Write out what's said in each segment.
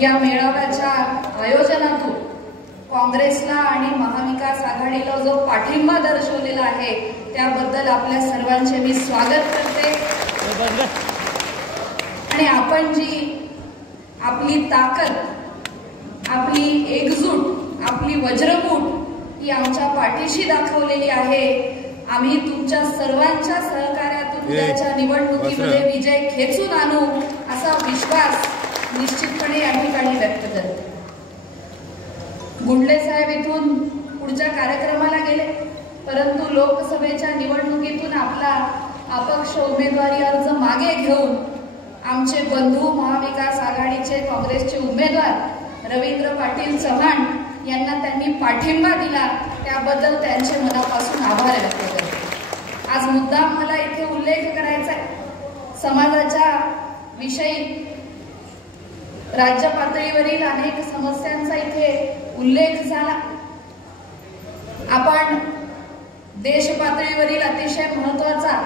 या मेळाव्याच्या आयोजनातून काँग्रेसला आणि महाविकास आघाडीला जो पाठिंबा दर्शवलेला आहे त्याबद्दल आपल्या सर्वांचे मी स्वागत करते। आणि आपण जी आपली ताकद, आपली एकजूट, आपली वज्रमूठ ही आमच्या पाठीशी दाखवलेली आहे। आम्ही तुमच्या सर्वांच्या सहकार्यातून उद्याच्या निवडणुकीमध्ये विजय खेचून आणू असा विश्वास निश्चितपणे या ठिकाणी व्यक्त करते। गुंडले साहेब इथून पुढच्या कार्यक्रमाला गेले, परंतु लोकसभेच्या निवडणुकीतून आपला अपक्ष उमेदवारी अर्ज मागे घेऊन आमचे बंधू महाविकास आघाडीचे काँग्रेसचे उमेदवार रवींद्र पाटील चव्हाण यांना त्यांनी पाठिंबा दिला, त्याबद्दल त्यांचे मनापासून आभार व्यक्त करते। आज मुद्दाम मला इथे उल्लेख करायचा आहे, समाजाच्या विषयी राज्य पातळीवरील अनेक समस्यांचा इथे उल्लेख झाला। आपण देश पातळीवरील अतिशय महत्त्वाचा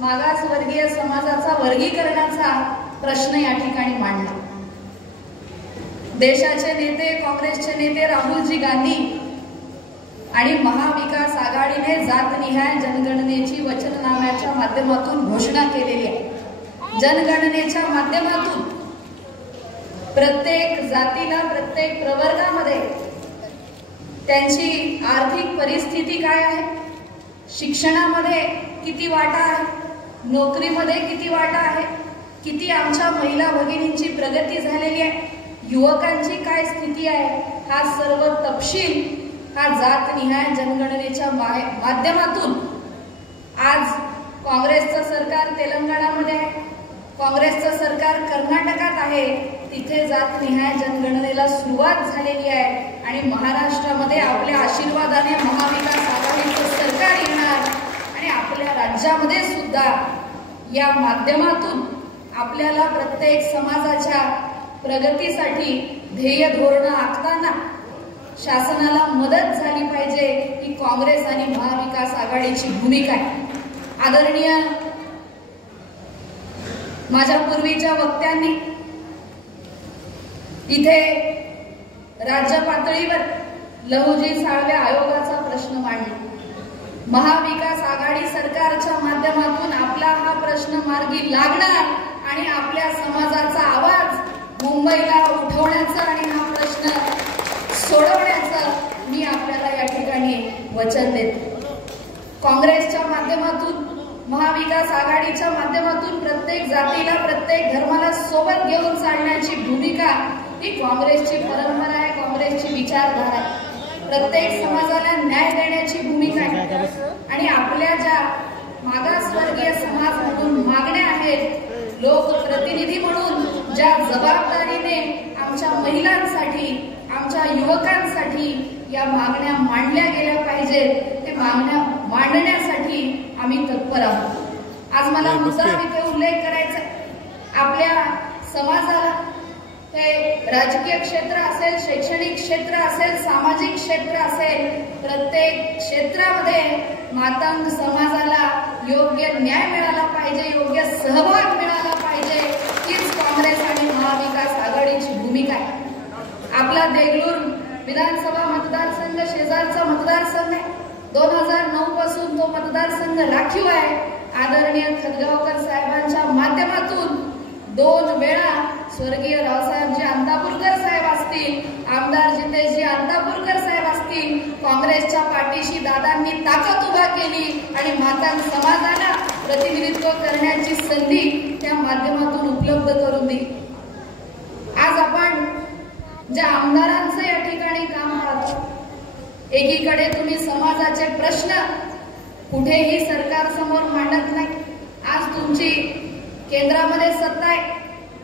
मागासवर्गीय समाजाचा वर्गीकरणाचा प्रश्न या ठिकाणी मांडला। देशाचे नेते, काँग्रेसचे नेते राहुलजी गांधी आणि महाविकास आघाडीने जातनिहाय जनगणनेची वचननाम्याच्या माध्यमातून घोषणा केलेली आहे। जनगणनेच्या माध्यमातून प्रत्येक जातीला, प्रत्येक प्रवर्गामध्ये त्यांची आर्थिक परिस्थिती काय आहे, शिक्षणामध्ये किती वाटा आहे, नोकरीमध्ये किती वाटा आहे, किती आमच्या महिला भगिनींची प्रगती झालेली आहे, युवकांची काय स्थिती आहे, हा सर्व तपशील हा जातनिहाय जनगणनेच्या माध्यमातून आज काँग्रेसचं सरकार तेलंगणामध्ये आहे, काँग्रेसचं सरकार कर्नाटकात आहे, तिथे जातनिहाय जनगणनेला सुरुवात झालेली आहे। आणि महाराष्ट्रामध्ये आपल्या आशीर्वादाने महाविकास आघाडीचं सरकार येणार आणि आपल्या राज्यामध्ये सुद्धा या माध्यमातून आपल्याला प्रत्येक समाजाच्या प्रगतीसाठी ध्येय धोरण आखताना शासनाला मदत झाली पाहिजे, ही काँग्रेस आणि महाविकास आघाडीची भूमिका आहे। आदरणीय माझ्या पूर्वीच्या वक्त्यांनी इथे राज्य पातळीवर लहुजी साळवे आयोगाचा प्रश्न मांडला। महाविकास आघाडी सरकारच्या माध्यमातून आपला हा प्रश्न मार्गी लागणार आणि आपल्या समाजाचा आवाज मुंबईला उठवण्याचा आणि हा प्रश्न सोडवण्याचं मी आपल्याला या ठिकाणी वचन देते। काँग्रेसच्या माध्यमातून, महाविकास आघाडीच्या माध्यमातून प्रत्येक जातीला, प्रत्येक धर्माला सोबत घेऊन चालण्याची भूमिका ही काँग्रेसची परंपरा आहे, काँग्रेसची विचारधारा आहे। प्रत्येक समाजाला न्याय देण्याची भूमिका आहे आणि आपल्या ज्या मागासवर्गीय समाज म्हणून मागण्या आहेत, लोकप्रतिनिधी म्हणून ज्या जबाबदारीने आमच्या महिलांसाठी, आमच्या युवकांसाठी या मागण्या मांडल्या गेल्या पाहिजेत, ते मागण्या मांडण्यासाठी आम्ही तत्पर आहोत। आज मला मुद्दाम इथे उल्लेख करायचा आहे, आपल्या समाजाला ते राजकीय क्षेत्र असेल, शैक्षणिक क्षेत्र असेल, सामाजिक क्षेत्र असेल, प्रत्येक क्षेत्रामध्ये मातंग समाजाला योग्य न्याय मिळाला पाहिजे, योग्य सहभाग मिळाला पाहिजे, हीच काँग्रेस आणि महाविकास आघाडीची भूमिका आहे। आपला देगलूर विधानसभा मतदारसंघ शेजारचा मतदारसंघ आहे, 2009 पासून तो मतदारसंघ राखीव आहे। आदरणीय खतगावकर साहेबांच्या माध्यमातून 2 वेळा स्वर्गीय रावसाहेबजी अंतापूरकर साहेब असतील, आमदार जितेशजी अंतापूरकर साहेब असतील, काँग्रेसच्या पाठीशी दादांनी ताकद उभा केली आणि मातंग समाजाला प्रतिनिधित्व करण्याची संधी त्या माध्यमातून उपलब्ध करून दिली। आज आपण ज्या आमदारांचं या ठिकाणी काम पाहतो, एकीकडे तुम्ही समाजाचे प्रश्न कुठेही सरकारसमोर मांडत नाही। आज तुमची केंद्रामध्ये सत्ता आहे,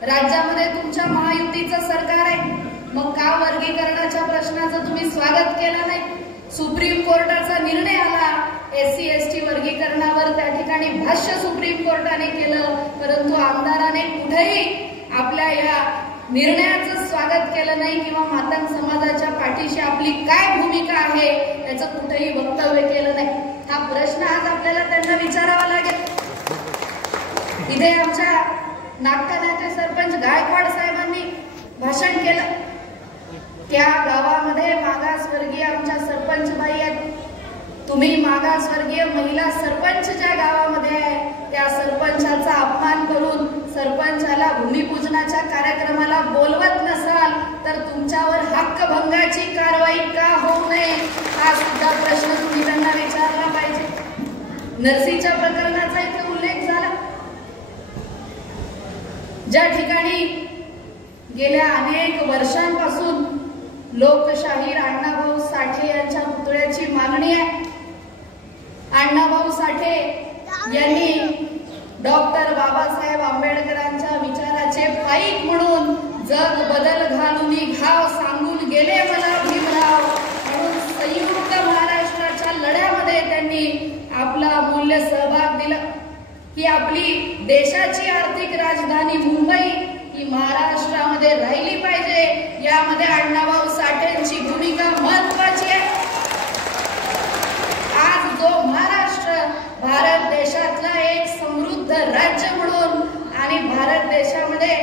राज्यामध्ये तुमच्या महायुतीचं सरकार आहे, मग का वर्गीकरणाच्या प्रश्नाचं तुम्ही स्वागत केलं नाही? सुप्रीम कोर्टाचा निर्णय आला, SC ST वर्गीकरणावर त्या ठिकाणी भाष्य सुप्रीम कोर्टाने केलं, परंतु आमदाराने कुठेही आपल्या या निर्णयाचं स्वागत केलं नाही किंवा मातंग समाजाच्या पाठीशी आपली काय भूमिका आहे त्याचं कुठेही वक्तव्य केलं नाही। हा प्रश्न आज आपल्याला त्यांना विचारावा लागेल। इथे आमच्या नागठाण्याचे सरपंच गायकवाड साहेबांनी भाषण केलं. त्या गावामध्ये मागासवर्गीय आमच्या सरपंच बाई आहेत. तुम्ही मागासवर्गीय महिला सरपंच ज्या गावामध्ये आहे त्या सरपंचाचा अपमान करून सरपंचाला भूमिपूजनाच्या कार्यक्रमाला बोलवत नसाल तर तुमच्यावर हक्कभंगाची कारवाई का होऊ नये हा सुद्धा प्रश्न तुम्ही त्यांना विचारला पाहिजे. नरसीच्या प्रकरणाचा इथे उल्लेख झाला. ज्या ठिकाणी गेल्या अनेक वर्षांपासून लोकशाहीर अण्णाभाऊ साठे यांच्या पुतळ्याची मागणी आहे. अण्णाभाऊ साठे यांनी डॉक्टर बाबासाहेब आंबेडकरांच्या विचाराचे पाईक म्हणून जग बदल घालून घाव सांगून गेले मला भीमराव म्हणून संयुक्त महाराष्ट्राच्या लढ्यामध्ये त्यांनी आपला अमूल्य सहभाग दिला. ही आपली देशाची आर्थिक राजधानी मुंबई ही महाराष्ट्रामध्ये राहिली पाहिजे, यामध्ये अण्णाभाऊ साठेंची भूमिका महत्वाची आहे. आज जो महाराष्ट्र भारत देशातला एक समृद्ध राज्य म्हणून आणि भारत देशामध्ये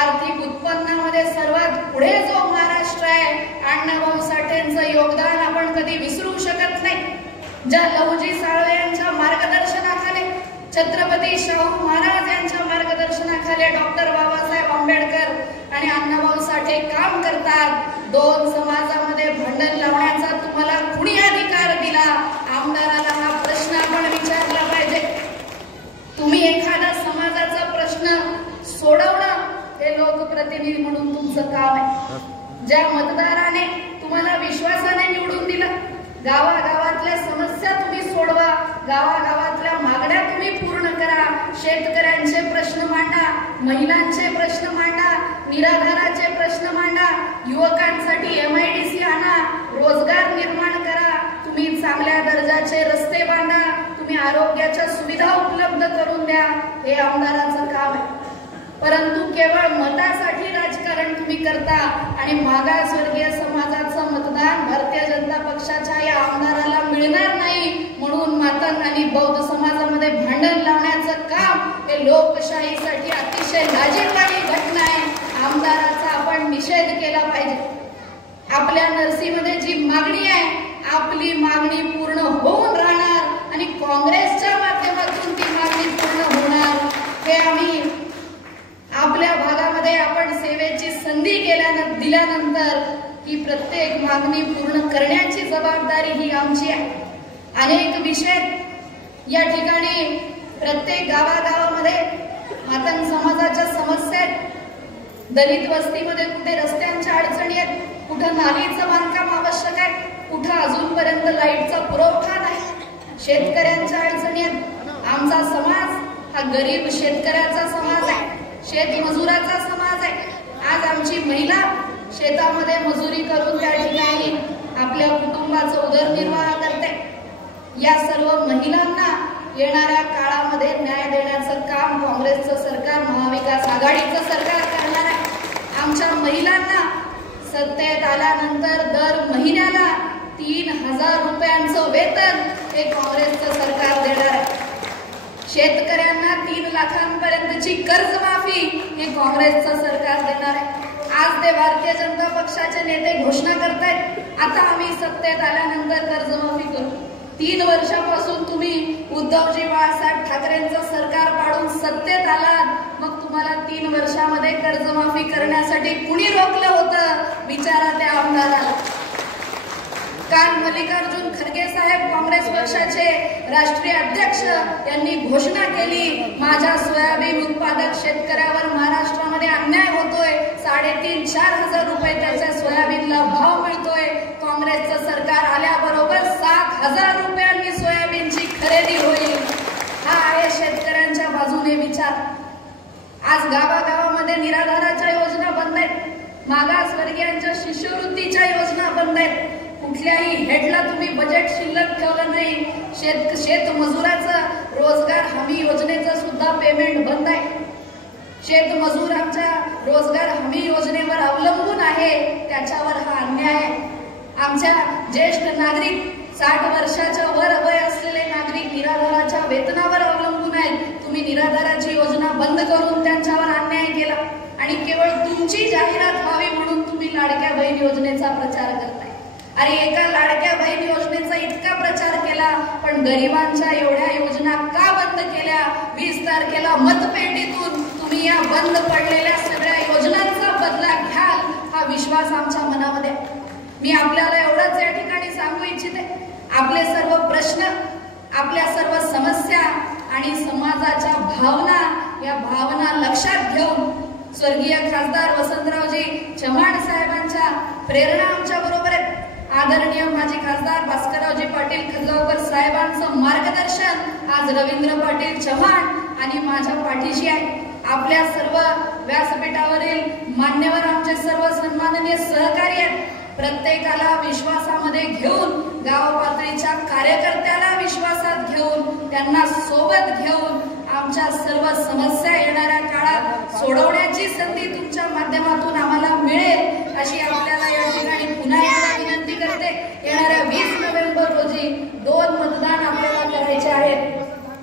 आर्थिक उत्पन्नामध्ये सर्वात पुढे जो महाराष्ट्र आहे, अण्णाभाऊ साठेंचं योगदान आपण कधी विसरू शकत नाही. ज्या लहुजी साळवे यांच्या मार्गदर्शनाखाली, छत्रपती शाहू महाराज यांच्या मार्गदर्शनाखाली डॉक्टर बाबासाहेब आंबेडकर आणि अण्णाभाऊ साठे काम करतात. दोन समाजामध्ये भांडण लावण्याचा तुम्हाला कुणी अधिकार दिला? आमदाराला हा प्रश्न आपण विचारला पाहिजे. तुम्ही एखाद्या समाजाचा प्रश्न सोडवणं हे लोकप्रतिनिधी म्हणून तुमचं काम आहे. ज्या मतदाराने तुम्हाला विश्वासाने निवडून दिलं, गावागावातल्या समस्या तुम्ही सोडवा, गावागावातल्या मागण्या तुम्ही पूर्ण करा, शेतकऱ्यांचे प्रश्न मांडा, महिलांचे प्रश्न मांडा, निराधाराचे प्रश्न मांडा, युवकांसाठी MIDC आणा, रोजगार निर्माण करा, तुम्ही चांगल्या दर्जाचे रस्ते बांधा, तुम्ही आरोग्याच्या सुविधा उपलब्ध करून द्या, हे आमदाराचं काम आहे. परंतु केवळ मतासाठी राजकारण तुम्ही करता आणि मागासवर्गीय समाजाचं मतदान भारतीय जनता पक्षाच्या या आमदाराला मिळणार नाही म्हणून मातंग आणि बौद्ध समाजामध्ये भांडण लावण्याचं काम हे लोकशाहीसाठी अतिशय लाजिरवाणी घटना आहे. आमदाराचा आपण निषेध केला पाहिजे. आपल्या नरसीमध्ये जी मागणी आहे, आपली मागणी पूर्ण होऊन राहणार आणि काँग्रेसच्या माध्यमातून ती मागणी पूर्ण होणार. हे आम्ही आपल्या भागामध्ये आपण सेवेची संधी दिल्यानंतर ही प्रत्येक मागणी पूर्ण करण्याची जबाबदारी ही आमची आहे. अनेक विषय या ठिकाणी प्रत्येक गावागावामध्ये मातंग समाजाच्या समस्या आहेत. दलित वस्तीमध्ये कुठे रस्त्यांच्या अडचणी आहेत, कुठं नालीचं बांधकाम आवश्यक आहे, कुठं अजूनपर्यंत लाईटचा पुरवठा नाही, शेतकऱ्यांच्या अडचणी आहेत. आमचा समाज हा गरीब शेतकऱ्याचा समाज आहे, शेतमजुराचा समाज आहे. आज आमची महिला शेतामध्ये मजुरी करून त्या ठिकाणी आपल्या कुटुंबाचा उदरनिर्वाह करते. या सर्व महिलांना येणाऱ्या काळामध्ये न्याय देण्याचं काम काँग्रेसचं सरकार, महाविकास आघाडीचं सरकार करणार आहे. आमच्या महिलांना सत्तेत आल्यानंतर दर महिन्याला 3000 रुपयांचं वेतन हे काँग्रेसचं सरकार देणार आहे. शेतकऱ्यांना 3 लाखांपर्यंतची कर्जमाफी हे काँग्रेसचं सरकार देणार आहे. आज ते भारतीय जनता पक्षाचे नेते घोषणा करतायत, आता आम्ही सत्तेत आल्यानंतर कर्जमाफी करू. 3 वर्षापासून तुम्ही उद्धवजी बाळासाहेब ठाकरेंचं सरकार पाडून सत्तेत आलात, मग तुम्हाला 3 वर्षामध्ये कर्जमाफी करण्यासाठी कुणी रोखलं होतं? विचारा त्या आमदाराला. काल मल्लिकार्जुन खरगे साहेब काँग्रेस पक्षाचे राष्ट्रीय अध्यक्ष यांनी घोषणा केली, माझ्या सोयाबीन उत्पादक शेतकऱ्यावर महाराष्ट्रामध्ये अन्याय होतोय, 3,500-4 हजार रुपये त्याच्या सोयाबीनला भाव मिळतोय. काँग्रेसचं सरकार आल्याबरोबर 7,000 रुपयांनी सोयाबीनची खरेदी होईल. हा आहे शेतकऱ्यांच्या बाजूने विचार. आज गावागावामध्ये निराधाराच्या योजना बंद आहेत, मागासवर्गीयांच्या शिष्यवृत्तीच्या योजना बंद आहेत. कुठल्याही हेडला तुम्ही बजेट शिल्लक ठेवलं नाही. शेतमजुराचं रोजगार हमी योजनेचं सुद्धा पेमेंट बंद आहे. शेतमजूर आमच्या रोजगार हमी योजनेवर अवलंबून आहे, त्याच्यावर हा अन्याय आहे. आमच्या ज्येष्ठ नागरिक 60 वर्षाच्या वर वय असलेले नागरिक निराधाराच्या वेतनावर अवलंबून आहेत. तुम्ही निराधाराची योजना बंद करून त्यांच्यावर अन्याय केला आणि केवळ तुमची जाहिरात व्हावी म्हणून तुम्ही लाडक्या बहीण योजनेचा प्रचार करताय. अरे एका लाडक्या बहीण योजनेचा इतका प्रचार केला, पण गरिबांच्या एवढ्या योजना का बंद केल्या? 20 तारखेला मतपेटीतून तुम्ही या बंद पडलेल्या सगळ्या योजनांचा बदला घ्याल हा विश्वास आमच्या मनामध्ये. मी आपल्याला एवढंच या ठिकाणी सांगू इच्छिते, आपले सर्व प्रश्न, आपल्या सर्व समस्या आणि समाजाच्या भावना, या भावना लक्षात घेऊन स्वर्गीय खासदार वसंतरावजी चव्हाण साहेबांच्या प्रेरणा आमच्या बरोबर आहे. आदरणीय माजी खासदार भास्कररावजी पाटील खजगावकर साहेबांचं मार्गदर्शन आज रवींद्र पाटील चव्हाण आणि माझ्या पाठीशी आहे. आपल्या सर्व व्यासपीठावरील मान्यवर आमचे सर्व सन्माननीय सहकारी आहेत. प्रत्येकाला विश्वासामध्ये घेऊन, गाव पातळीच्या कार्यकर्त्याला विश्वासात घेऊन, त्यांना सोबत घेऊन आमच्या सर्व समस्या येणाऱ्या काळात सोडवण्याची संधी तुमच्या माध्यमातून आम्हाला मिळेल अशी आपल्याला या ठिकाणी पुन्हा एकदा विनंती करते. येणाऱ्या 20 नोव्हेंबर रोजी 2 मतदान आपल्याला करायचे आहेत.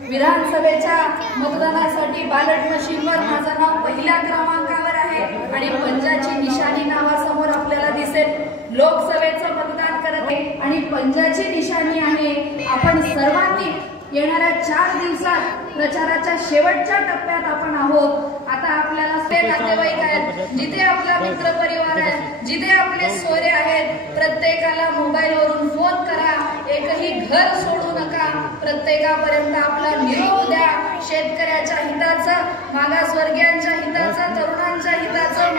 विधानसभेच्या मतदानासाठी बॅलेट मशीनवर माझं नाव पहिल्या क्रमांकावर आहे आणि पंजाची निशाणी नावासमोर आपल्याला दिसेल. लोकसभेचं मतदान करत आहे आणि पंजाची निशाणी आहे. आपण सर्वांनी येणाऱ्या 4 दिवसात प्रचाराच्या शेवटच्या टप्प्यात आपण आहोत. आता आपल्याला ते नातेवाईक आहेत, जिथे आपला मित्र परिवार आहे, जिथे आपले सोयरे आहेत, प्रत्येकाला मोबाईलवरून फोन करा. एकही घर सोडू नका. प्रत्येकापर्यंत आपला निरोप द्या. शेतकऱ्याच्या हिताचं, मागासवर्गीयांच्या हिताचं, तरुणांच्या हिताचं,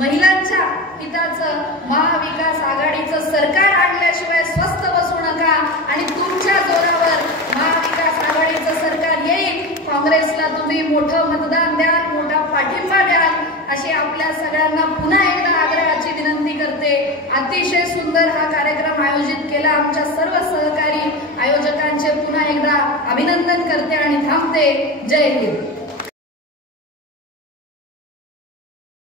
महिलांच्या हिताचं महाविकास आघाडीचं सरकार आणल्याशिवाय स्वस्थ बसू नका. आणि तुमच्या जोरावर महाविकास आघाडीचं सरकार येईल. काँग्रेसला तुम्ही मोठं मतदान द्याल, मोठा पाठिंबा द्याल अशी आपल्या सगळ्यांना पुन्हा एकदा आग्रहाची विनंती करते. अतिशय सुंदर हा कार्यक्रम आयोजित केला. आमच्या सर्व सहकारी आयोजकांचे पुन्हा एकदा अभिनंदन करते आणि थांबते. जय हिंद.